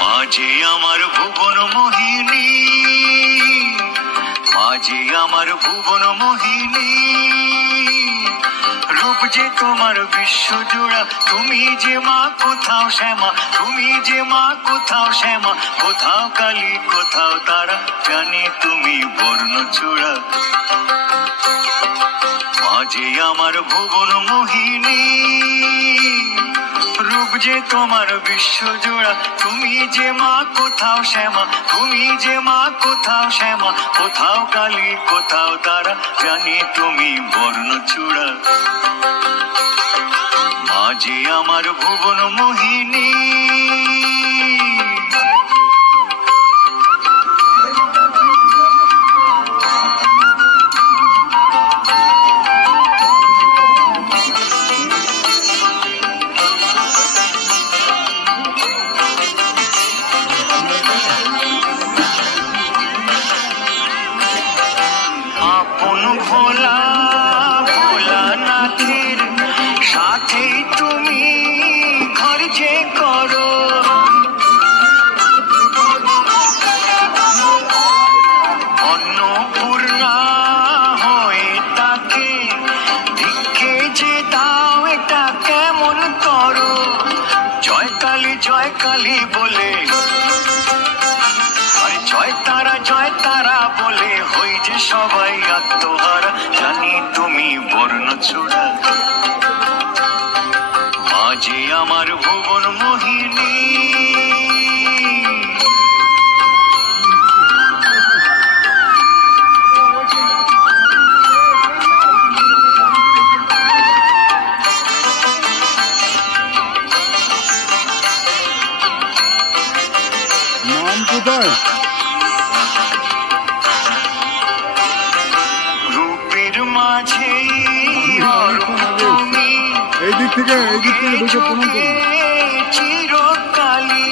মাঝে আমার ভুবন মোহিনী, মাঝে আমার ভুবন মোহিনী, রূপ যে তোমার বিশ্ব জোড়া, তুমি যে মা কোথাও শ্যামা, তুমি যে মা কোথাও শ্যামা, কোথাও কালী কোথাও তারা, জানি তুমি বর্ণচূড়া। মাঝে আমার ভুবন মোহিনী, রূপ যে তোমার বিশ্ব জোড়া, তুমি যে মা কোথাও শ্যামা, তুমি যে মা কোথাও শ্যামা, কোথাও কালী কোথাও তারা, জানি তুমি বর্ণচূড়া। মাঝে আমার ভুবন মোহিনী। আপন ভোলা ভোলানাথের সাথে তুমি ঘর যে করো, অন্নপূর্ণা হয়ে তাকে ভিক্ষে যে দাও, এটা কেমন করো। জয় কালী বলে, জয় তারা বলে হই যে সবাই আত্মহারা, জানি তুমি বর্ণচূড়া। মাঝে আমার ভুবন মোহিনী। নাম কোথায়? রূপের মাঝে তুমি এই দিক থেকে ঢুকে প্রণাম করুন। চিরকালী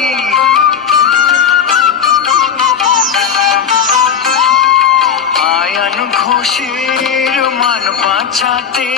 আয়ান ঘোষের মান বাঁচাতে